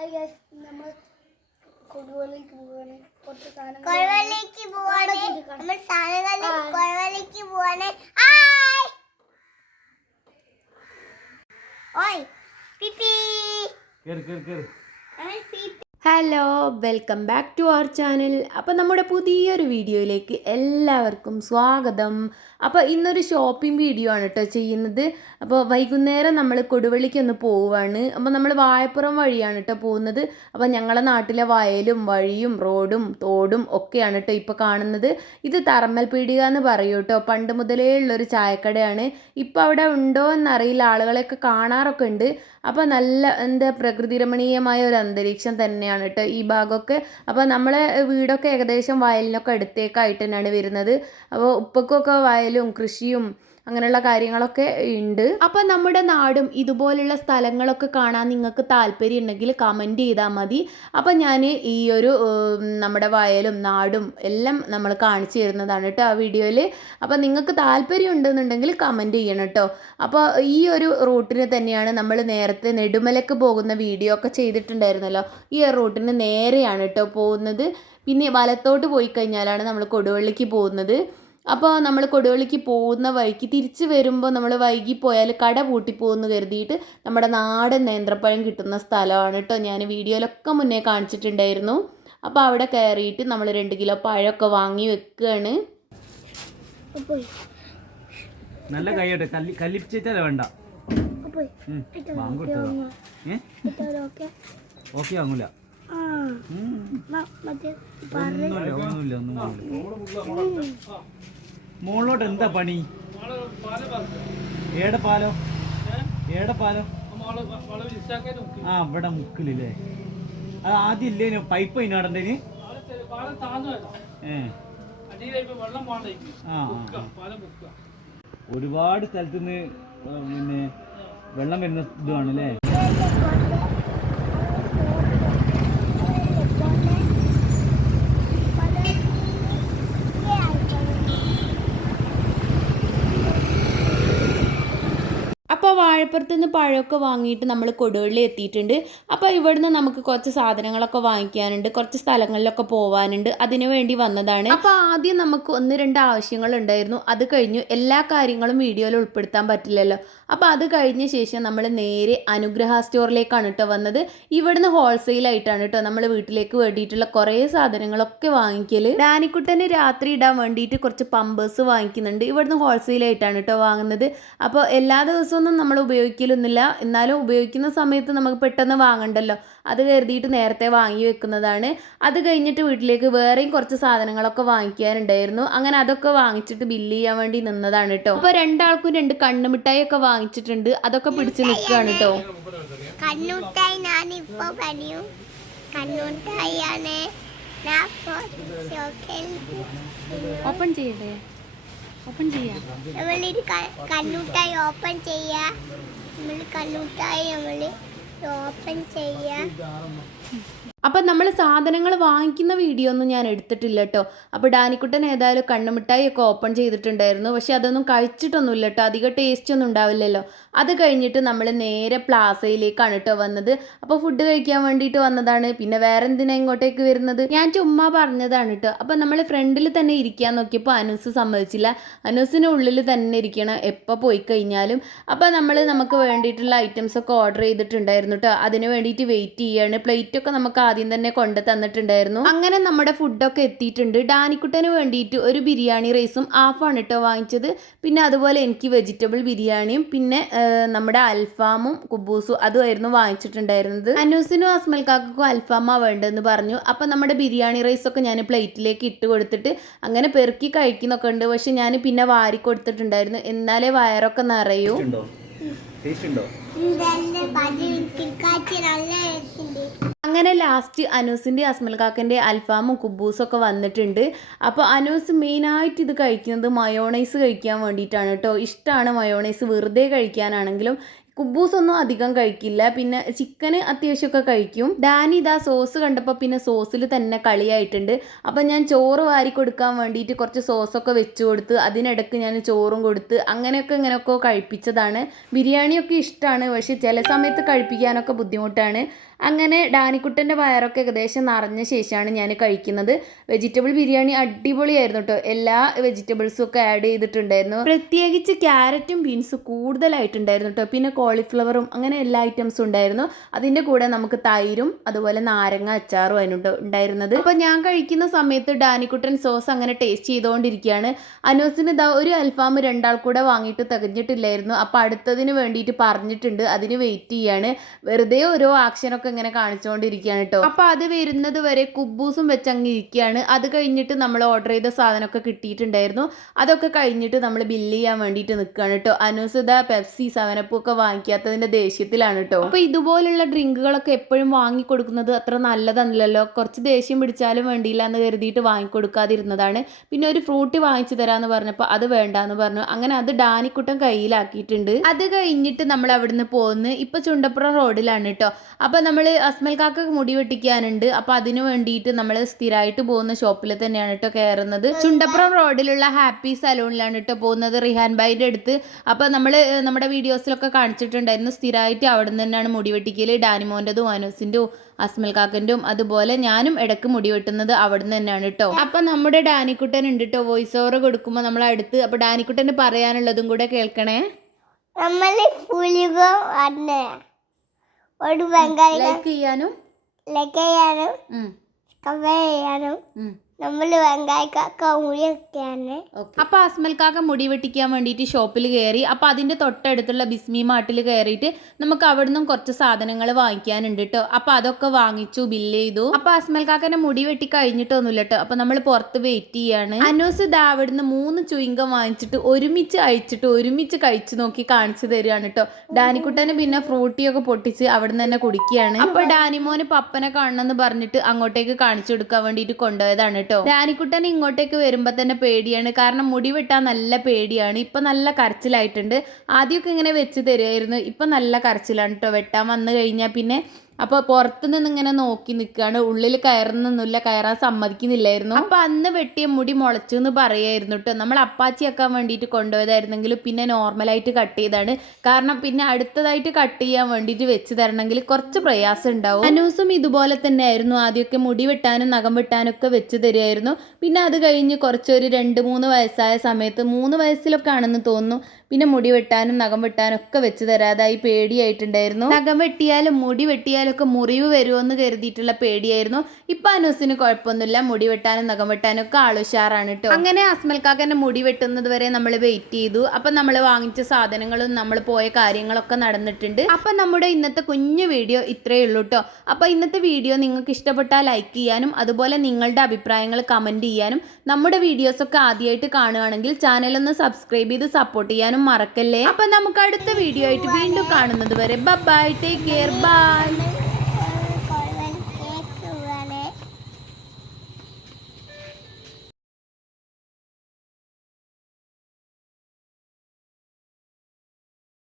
Hi guys നമ്മൾ കൊടുവള്ളിക്ക് പോവാണ് കുറച്ച് സാധനങ്ങൾ കൊഴവള്ളിക്ക് പോവാണ്. അവിടെ ഇരിക്കണം. നമ്മൾ സാധനങ്ങൾ ആ. കൊഴവള്ളിക്ക് പോവാണ്. ഹായ് ഓയ് പിപ്പി. കേറ് കേറ് കേറ്. അവൻ പിപ്പി hello welcome back to our channel അപ്പോൾ നമ്മുടെ പുതിയൊരു വീഡിയോയിലേക്ക് എല്ലാവർക്കും സ്വാഗതം. അപ്പോൾ ഇന്നൊരു ഷോപ്പിംഗ് വീഡിയോ ആണ് കേട്ടോ ചെയ്യുന്നത്. അപ്പോൾ വൈകുന്നേരം നമ്മൾ കൊടുവള്ളിക്കൊന്ന് പോവുകയാണ് അപ്പോൾ നമ്മൾ വായപ്പുറം വഴിയാണ് കേട്ടോ പോകുന്നത്. അപ്പോൾ ഞങ്ങളെ നാട്ടിലെ വയലും വഴിയും റോഡും തോടും ഒക്കെയാണ് കേട്ടോ ഇപ്പോൾ കാണുന്നത്. ഇത് തറമ്മൽ പീടിക എന്ന് പറയും കേട്ടോ പണ്ട് മുതലേ ഉള്ളൊരു ചായക്കടയാണ്. ഇപ്പോൾ അവിടെ ഉണ്ടോ എന്നറിയില്ല. ആളുകളെയൊക്കെ കാണാറൊക്കെ ഉണ്ട്. അപ്പോൾ നല്ല എന്താ പ്രകൃതി രമണീയമായ ഒരു അന്തരീക്ഷം തന്നെയാണ് കേട്ടോ ഈ ഭാഗമൊക്കെ. അപ്പോൾ നമ്മളെ വീടൊക്കെ ഏകദേശം വയലിനൊക്കെ അടുത്തേക്കായിട്ട് തന്നെയാണ് വരുന്നത്. അപ്പോൾ ഉപ്പക്കൊക്കെ വയലും കൃഷിയും അങ്ങനെയുള്ള കാര്യങ്ങളൊക്കെ ഉണ്ട് അപ്പോൾ നമ്മുടെ നാടും ഇതുപോലുള്ള സ്ഥലങ്ങളൊക്കെ കാണാൻ നിങ്ങൾക്ക് താല്പര്യം ഉണ്ടെങ്കിൽ കമന്റ് ചെയ്താൽ മതി. അപ്പോൾ ഞാൻ ഈ ഒരു നമ്മുടെ വയലും നാടും എല്ലാം നമ്മൾ കാണിച്ചു തരുന്നതാണ് കേട്ടോ ആ വീഡിയോയിൽ അപ്പോൾ നിങ്ങൾക്ക് താല്പര്യം ഉണ്ടെന്നുണ്ടെങ്കിൽ കമന്റ് ചെയ്യണം കേട്ടോ. അപ്പോൾ ഈ ഒരു റൂട്ടിന് തന്നെയാണ് നമ്മൾ നേരത്തെ നെടുമലക്ക് പോകുന്ന വീഡിയോ ഒക്കെ ചെയ്തിട്ടുണ്ടായിരുന്നല്ലോ. ഈ റൂട്ടിന് നേരെയാണ് കേട്ടോ പോകുന്നത്. പിന്നെ വലത്തോട്ട് പോയി കഴിഞ്ഞാലാണ് നമ്മൾ കൊടുവള്ളിക്ക് പോകുന്നത്. അപ്പോൾ നമ്മൾ കൊടുവള്ളിക്ക് പോകുന്ന വഴിക്ക് തിരിച്ച് വരുമ്പോൾ നമ്മൾ വൈകി പോയാൽ കട പൂട്ടിപ്പോകുമെന്ന് കരുതിയിട്ട് നമ്മുടെ നാടൻ നേന്ത്രപ്പഴം കിട്ടുന്ന സ്ഥലമാണ് കേട്ടോ ഞാൻ വീഡിയോയിലൊക്കെ മുന്നേ കാണിച്ചിട്ടുണ്ടായിരുന്നു. അപ്പോൾ അവിടെ കയറിയിട്ട് നമ്മൾ രണ്ട് കിലോ പഴമൊക്കെ വാങ്ങി വെക്കുകയാണ് നല്ല കൈയോട്ടെ കല്ലി കല്ലിപ്പിച്ചാലേ വേണ്ട? ഓക്കെ. ഓക്കെ വാങ്ങൂല എന്താ പണി? ഏടെ പാലോ? ഏടെ പാലോ? ആ ഇവിടെ മുക്കിലില്ലേ. അത് ആദ്യം ഇല്ലേനു പൈപ്പ് ആ. ഒരുപാട് സ്ഥലത്തുനിന്ന് പിന്നെ വെള്ളം വരുന്ന ഇതുമാണ് അല്ലേ അപ്പോൾ വാഴപ്പുറത്ത് നിന്ന് പഴമൊക്കെ വാങ്ങിയിട്ട് നമ്മൾ കൊടുവള്ളി എത്തിയിട്ടുണ്ട്. അപ്പോൾ ഇവിടുന്ന് നമുക്ക് കുറച്ച് സാധനങ്ങളൊക്കെ വാങ്ങിക്കാനുണ്ട്. കുറച്ച് സ്ഥലങ്ങളിലൊക്കെ പോകാനുണ്ട് അതിനു വേണ്ടി വന്നതാണ്. അപ്പോൾ ആദ്യം നമുക്ക് ഒന്ന് രണ്ട് ആവശ്യങ്ങൾ ഉണ്ടായിരുന്നു. അത് കഴിഞ്ഞു എല്ലാ കാര്യങ്ങളും വീഡിയോയിൽ ഉൾപ്പെടുത്താൻ പറ്റില്ലല്ലോ. അപ്പോൾ അത് കഴിഞ്ഞ ശേഷം നമ്മൾ നേരെ അനുഗ്രഹ സ്റ്റോറിലേക്കാണ് കേട്ടോ വന്നത്. ഇവിടുന്ന് ഹോൾസെയിലായിട്ടാണ് കേട്ടോ നമ്മൾ വീട്ടിലേക്ക് വേണ്ടിയിട്ടുള്ള കുറേ സാധനങ്ങളൊക്കെ വാങ്ങിക്കൽ ഡാനിക്കുട്ടനെ രാത്രി ഇടാൻ വേണ്ടിയിട്ട് കുറച്ച് പമ്പേഴ്സ് വാങ്ങിക്കുന്നുണ്ട്. ഇവിടുന്ന് ഹോൾസെയിലായിട്ടാണ് കേട്ടോ വാങ്ങുന്നത്. അപ്പോൾ എല്ലാ ദിവസമൊന്നും നമ്മൾ ഉപയോഗിക്കലൊന്നുമില്ല. എന്നാലും ഉപയോഗിക്കുന്ന സമയത്ത് നമുക്ക് പെട്ടെന്ന് വാങ്ങണ്ടല്ലോ. അത് കരുതിയിട്ട് നേരത്തെ വാങ്ങി വെക്കുന്നതാണ്. അത് കഴിഞ്ഞിട്ട് വീട്ടിലേക്ക് വേറെയും കുറച്ച് സാധനങ്ങളൊക്കെ വാങ്ങിക്കാനുണ്ടായിരുന്നു. അങ്ങനെ അതൊക്കെ വാങ്ങിച്ചിട്ട് ബില്ല് ചെയ്യാൻ വേണ്ടി നിന്നതാണ് കേട്ടോ അപ്പോൾ രണ്ടാൾക്കും രണ്ട് കണ്ണുമിഠായി ഒക്കെ വാങ്ങിച്ചിട്ടുണ്ട്. അതൊക്കെ പിടിച്ച് നിൽക്കുകയാണ് കേട്ടോ പണിയും. ഓപ്പൺ ചെയ്യട്ടെ? ഓപ്പൺ ചെയ്യാം. നമ്മളിത് കണ്ണൂട്ടായി ഓപ്പൺ ചെയ്യാം. നമ്മൾ കണ്ണൂട്ടായി നമ്മൾ ഓപ്പൺ ചെയ്യാ. അപ്പം നമ്മൾ സാധനങ്ങൾ വാങ്ങിക്കുന്ന വീഡിയോ ഒന്നും ഞാൻ എടുത്തിട്ടില്ല കേട്ടോ അപ്പോൾ ഡാനിക്കുട്ടൻ ഏതായാലും ഒക്കെ ഓപ്പൺ ചെയ്തിട്ടുണ്ടായിരുന്നു. പക്ഷെ അതൊന്നും കഴിച്ചിട്ടൊന്നുമില്ല കേട്ടോ അധികം ടേസ്റ്റ് ഒന്നും ഉണ്ടാവില്ലല്ലോ. അത് കഴിഞ്ഞിട്ട് നമ്മൾ നേരെ പ്ലാസയിലേക്കാണ് കേട്ടോ വന്നത്. അപ്പോൾ ഫുഡ് കഴിക്കാൻ വേണ്ടിയിട്ട് വന്നതാണ്. പിന്നെ വേറെ എന്തിനാ ഇങ്ങോട്ടേക്ക് വരുന്നത്? ഞാൻ ചുമ്മാ പറഞ്ഞതാണ് കേട്ടോ അപ്പം നമ്മൾ ഫ്രണ്ടിൽ തന്നെ ഇരിക്കാൻ നോക്കിയപ്പോൾ അനൂസ് സമ്മതിച്ചില്ല. അനൂസിന് ഉള്ളിൽ തന്നെ ഇരിക്കണം. എപ്പോൾ പോയി കഴിഞ്ഞാലും. അപ്പോൾ നമ്മൾ നമുക്ക് വേണ്ടിയിട്ടുള്ള ഐറ്റംസ് ഒക്കെ ഓർഡർ ചെയ്തിട്ടുണ്ടായിരുന്നു കേട്ടോ അതിന് വേണ്ടിയിട്ട് വെയിറ്റ് ചെയ്യാണ്. പ്ലേറ്റ് ഒക്കെ നമുക്ക് ആദ്യം തന്നെ കൊണ്ട് തന്നിട്ടുണ്ടായിരുന്നു. അങ്ങനെ നമ്മുടെ ഫുഡൊക്കെ എത്തിയിട്ടുണ്ട്. ഡാനിക്കുട്ടന് വേണ്ടിയിട്ട് ഒരു ബിരിയാണി റൈസും ഹാഫാണ് കേട്ടോ വാങ്ങിച്ചത്. പിന്നെ അതുപോലെ എനിക്ക് വെജിറ്റബിൾ ബിരിയാണിയും പിന്നെ നമ്മുടെ അൽഫാമും കുബൂസും അതുമായിരുന്നു വാങ്ങിച്ചിട്ടുണ്ടായിരുന്നത്. അനൂസിനും അസ്മൽക്കാക്കും അൽഫാമാ വേണ്ടതെന്ന് പറഞ്ഞു. അപ്പം നമ്മുടെ ബിരിയാണി റൈസൊക്കെ ഞാൻ പ്ലേറ്റിലേക്ക് ഇട്ട് കൊടുത്തിട്ട് അങ്ങനെ പെറുക്കി കഴിക്കുന്നൊക്കെ ഉണ്ട്. പക്ഷെ ഞാൻ പിന്നെ വാരി കൊടുത്തിട്ടുണ്ടായിരുന്നു. എന്നാലേ വയറൊക്കെ നിറയൂ. ഉണ്ടോ? ടേസ്റ്റ് ഉണ്ടോ? ലാസ്റ്റ് അനൂസിന്റെ അസ്മൽ കാക്കന്റെ അൽഫാമും കുബൂസും ഒക്കെ വന്നിട്ടുണ്ട്. അപ്പോൾ അനൂസ് മെയിനായിട്ട് ഇത് കഴിക്കുന്നത് മയോണൈസ് കഴിക്കാൻ വേണ്ടിയിട്ടാണ് കേട്ടോ. ഇഷ്ടമാണ് മയോണൈസ് വെറുതെ കഴിക്കാനാണെങ്കിലും കുബൂസ് ഒന്നും അധികം കഴിക്കില്ല. പിന്നെ ചിക്കന് അത്യാവശ്യമൊക്കെ കഴിക്കും. ഡാനി ഇതാ സോസ് കണ്ടപ്പോൾ പിന്നെ സോസിൽ തന്നെ കളിയായിട്ടുണ്ട്. അപ്പം ഞാൻ ചോറ് വാരി കൊടുക്കാൻ വേണ്ടിയിട്ട് കുറച്ച് സോസൊക്കെ വെച്ച് കൊടുത്ത് അതിനിടക്ക് ഞാൻ ചോറും കൊടുത്ത് അങ്ങനെയൊക്കെ ഇങ്ങനെയൊക്കെ കഴിപ്പിച്ചതാണ്. ബിരിയാണിയൊക്കെ ഇഷ്ടമാണ് പക്ഷേ ചില സമയത്ത് കഴിപ്പിക്കാനൊക്കെ ബുദ്ധിമുട്ടാണ്. അങ്ങനെ ഡാനിക്കുട്ടന്റെ വയറൊക്കെ ഏകദേശം നിറഞ്ഞ ശേഷമാണ് ഞാൻ കഴിക്കുന്നത്. വെജിറ്റബിൾ ബിരിയാണി അടിപൊളിയായിരുന്നു കേട്ടോ. എല്ലാ വെജിറ്റബിൾസും ഒക്കെ ആഡ് ചെയ്തിട്ടുണ്ടായിരുന്നു. പ്രത്യേകിച്ച് ക്യാരറ്റും ബീൻസും കൂടുതലായിട്ടുണ്ടായിരുന്നു കേട്ടോ. പിന്നെ കോളിഫ്ലവറും അങ്ങനെ എല്ലാ ഐറ്റംസും ഉണ്ടായിരുന്നു. അതിന്റെ കൂടെ നമുക്ക് തൈരും അതുപോലെ നാരങ്ങ അച്ചാറും അതിനുണ്ട് ഉണ്ടായിരുന്നത്. അപ്പോൾ ഞാൻ കഴിക്കുന്ന സമയത്ത് ഡാനിക്കുട്ടൻ സോസ് അങ്ങനെ ടേസ്റ്റ് ചെയ്തുകൊണ്ടിരിക്കുകയാണ്. അനൂസിന് ഇതാ ഒരു അൽഫാം രണ്ടാൾ കൂടെ വാങ്ങിയിട്ട് തികഞ്ഞിട്ടില്ലായിരുന്നു. അപ്പോൾ അടുത്തതിന് വേണ്ടിയിട്ട് പറഞ്ഞിട്ടുണ്ട്. അതിന് വെയിറ്റ് ചെയ്യാണ്. വെറുതെ ഓരോ ആക്ഷനൊക്കെ ഇങ്ങനെ കാണിച്ചുകൊണ്ടിരിക്കുകയാണ് കേട്ടോ അപ്പോൾ അത് വരുന്നത് വരെ കുബൂസും വെച്ചങ്ങ് ഇരിക്കുകയാണ് അത് കഴിഞ്ഞിട്ട് നമ്മൾ ഓർഡർ ചെയ്ത സാധനമൊക്കെ കിട്ടിയിട്ടുണ്ടായിരുന്നു. അതൊക്കെ കഴിഞ്ഞിട്ട് നമ്മൾ ബില്ല് ചെയ്യാൻ വേണ്ടിയിട്ട് നിൽക്കുകയാണ് കേട്ടോ അനുസൃത പെപ്സി സെവനപ്പും ഒക്കെ വാങ്ങിക്കാത്തതിന്റെ ദേഷ്യത്തിലാണ് കേട്ടോ അപ്പോൾ ഇതുപോലുള്ള ഡ്രിങ്കുകളൊക്കെ എപ്പോഴും വാങ്ങി കൊടുക്കുന്നത് അത്ര നല്ലതല്ലല്ലോ. കുറച്ച് ദേഷ്യം പിടിച്ചാലും വേണ്ടിയില്ല എന്ന് കരുതിയിട്ട് വാങ്ങിക്കൊടുക്കാതിരുന്നതാണ്. പിന്നെ ഒരു ഫ്രൂട്ട് വാങ്ങിച്ചു തരാമെന്ന് പറഞ്ഞപ്പോൾ അത് വേണ്ടാന്ന് പറഞ്ഞു. അങ്ങനെ അത് ഡാനിക്കുട്ടൻ കയ്യിലാക്കിയിട്ടുണ്ട്. അത് കഴിഞ്ഞിട്ട് നമ്മൾ അവിടുന്ന് പോകുന്നു ഇപ്പൊ ചുണ്ടപ്പുറം റോഡിലാണ് കേട്ടോ അപ്പൊ നമ്മൾ അസ്മൽ കാക്ക മുടി വെട്ടിക്കാനുണ്ട്. അപ്പൊ അതിനു വേണ്ടിയിട്ട് നമ്മൾ സ്ഥിരമായിട്ട് പോകുന്ന ഷോപ്പിൽ തന്നെയാണ് കേട്ടോ കയറുന്നത്. ചുണ്ടപ്പുറം റോഡിലുള്ള ഹാപ്പി സലൂണിലാണ് കേട്ടോ പോകുന്നത് റിഹാൻ ബായിന്റെ അടുത്ത്. അപ്പൊ നമ്മൾ നമ്മുടെ വീഡിയോസിലൊക്കെ കാണിച്ചിട്ടുണ്ടായിരുന്നു. സ്ഥിരമായിട്ട് അവിടെ നിന്ന് തന്നെയാണ് മുടി വെട്ടിക്കൽ ഡാനിമോന്റെതും അനൂസിന്റെയും അസ്മൽ കാക്കന്റെയും അതുപോലെ ഞാനും ഇടയ്ക്ക് മുടി വെട്ടുന്നത് അവിടെ നിന്ന് തന്നെയാണ് കേട്ടോ അപ്പൊ നമ്മുടെ ഡാനിക്കുട്ടൻ ഉണ്ട് കേട്ടോ വോയിസ് ഓവർ കൊടുക്കുമ്പോൾ നമ്മൾ അടുത്ത്. അപ്പൊ ഡാനിക്കുട്ടന് പറയാനുള്ളതും കൂടെ കേൾക്കണേ. നമ്മൾ പുലികം ആണ് ഒരു വെങ്കായം ലൈക്ക് ചെയ്യാനും ലൈക്ക് ചെയ്യാനും നമ്മൾ വെങ്കായക്ക മുടിയൊക്കെയാണ് അപ്പൊ അസ്മൽ കാക്ക മുടി വെട്ടിക്കാൻ വേണ്ടിയിട്ട് ഷോപ്പിൽ കയറി അപ്പൊ അതിന്റെ തൊട്ടടുത്തുള്ള ബിസ്മി മാർട്ടിൽ കയറിയിട്ട് നമുക്ക് അവിടുന്ന് കുറച്ച് സാധനങ്ങൾ വാങ്ങിക്കാനുണ്ട് കേട്ടോ അപ്പൊ അതൊക്കെ വാങ്ങിച്ചു ബില്ല് ചെയ്തു. അപ്പൊ അസ്മൽ കാക്കനെ മുടി വെട്ടി കഴിഞ്ഞിട്ടൊന്നുമില്ല കേട്ടോ അപ്പൊ നമ്മൾ പുറത്ത് വെയിറ്റ് ചെയ്യാണ്. അനൂസ് ദാ അവിടുന്ന് മൂന്ന് ചുയിങ്കം വാങ്ങിച്ചിട്ട് ഒരുമിച്ച് അയച്ചിട്ട് ഒരുമിച്ച് കഴിച്ചു നോക്കി കാണിച്ചു തരികയാണ് കേട്ടോ ഡാനിക്കുട്ടനെ പിന്നെ ഫ്രൂട്ടിയൊക്കെ പൊട്ടിച്ച് അവിടുന്ന് തന്നെ കുടിക്കുകയാണ്. അപ്പൊ ഡാനിമോന് പപ്പനെ കാണണമെന്ന് പറഞ്ഞിട്ട് അങ്ങോട്ടേക്ക് കാണിച്ചു കൊടുക്കാൻ വേണ്ടിയിട്ട് കൊണ്ടുപോയതാണ് കേട്ടോ. ഡാനിക്കുട്ടൻ ഇങ്ങോട്ടേക്ക് വരുമ്പോ തന്നെ പേടിയാണ്. കാരണം മുടി വെട്ടാൻ നല്ല പേടിയാണ്. ഇപ്പൊ നല്ല കരച്ചിലായിട്ടുണ്ട്. ആദ്യമൊക്കെ ഇങ്ങനെ വെച്ച് തരുമായിരുന്നു ഇപ്പൊ നല്ല കരച്ചിലാണ് കേട്ടോ വെട്ടാൻ വന്നു കഴിഞ്ഞാൽ പിന്നെ അപ്പോൾ പുറത്തുനിന്ന് ഇങ്ങനെ നോക്കി നിൽക്കുകയാണ് ഉള്ളിൽ കയറുന്നൊന്നുമില്ല. കയറാൻ സമ്മതിക്കുന്നില്ലായിരുന്നു. അപ്പൊ അന്ന് വെട്ടിയ മുടി മുളച്ചു എന്ന് പറയായിരുന്നു കേട്ടോ നമ്മൾ അപ്പാച്ചി ആക്കാൻ വേണ്ടിയിട്ട് കൊണ്ടുപോയതായിരുന്നെങ്കിൽ പിന്നെ നോർമലായിട്ട് കട്ട് ചെയ്താണ്. കാരണം പിന്നെ അടുത്തതായിട്ട് കട്ട് ചെയ്യാൻ വേണ്ടിയിട്ട് വെച്ച് തരണമെങ്കിൽ കുറച്ച് പ്രയാസം ഉണ്ടാവും. അനൂസും ഇതുപോലെ തന്നെ ആയിരുന്നു ആദ്യമൊക്കെ മുടി വെട്ടാനും നഖം വെട്ടാനും ഒക്കെ വെച്ച് തരുമായിരുന്നു. പിന്നെ അത് കഴിഞ്ഞ് കുറച്ചൊരു രണ്ട് മൂന്ന് വയസ്സായ സമയത്ത് മൂന്ന് വയസ്സിലൊക്കെ ആണെന്ന് തോന്നുന്നു. പിന്നെ മുടി വെട്ടാനും നഖം വെട്ടാനും ഒക്കെ വെച്ച് തരാതായി പേടിയായിട്ടുണ്ടായിരുന്നു. നഖം വെട്ടിയാലും മുടി വെട്ടിയാലും ഒക്കെ മുറിവ് വരുമെന്ന് കരുതിയിട്ടുള്ള പേടിയായിരുന്നു. ഇപ്പൊ അനൂസിന് കുഴപ്പമൊന്നുമില്ല. മുടി വെട്ടാനും നഖം വെട്ടാനും ഒക്കെ ആളുഷാറാണ് കേട്ടോ അങ്ങനെ അസ്മൽക്കാക്കന്റെ മുടി വെട്ടുന്നത് വരെ നമ്മൾ വെയിറ്റ് ചെയ്തു. അപ്പൊ നമ്മൾ വാങ്ങിച്ച സാധനങ്ങളും നമ്മൾ പോയ കാര്യങ്ങളൊക്കെ നടന്നിട്ടുണ്ട്. അപ്പൊ നമ്മുടെ ഇന്നത്തെ കുഞ്ഞു വീഡിയോ ഇത്രയേ ഉള്ളൂ കേട്ടോ അപ്പൊ ഇന്നത്തെ വീഡിയോ നിങ്ങൾക്ക് ഇഷ്ടപ്പെട്ടാൽ ലൈക്ക് ചെയ്യാനും അതുപോലെ നിങ്ങളുടെ അഭിപ്രായങ്ങൾ കമന്റ് ചെയ്യാനും നമ്മുടെ വീഡിയോസൊക്കെ ആദ്യമായിട്ട് കാണുകയാണെങ്കിൽ ചാനൽ ഒന്ന് സബ്സ്ക്രൈബ് ചെയ്ത് സപ്പോർട്ട് ചെയ്യാനും മറക്കല്ലേ? അപ്പൊ നമുക്ക് അടുത്ത വീഡിയോ ആയിട്ട് വീണ്ടും കാണുന്നത് വരെ ബൈ ടേക്ക് കെയർ ബൈ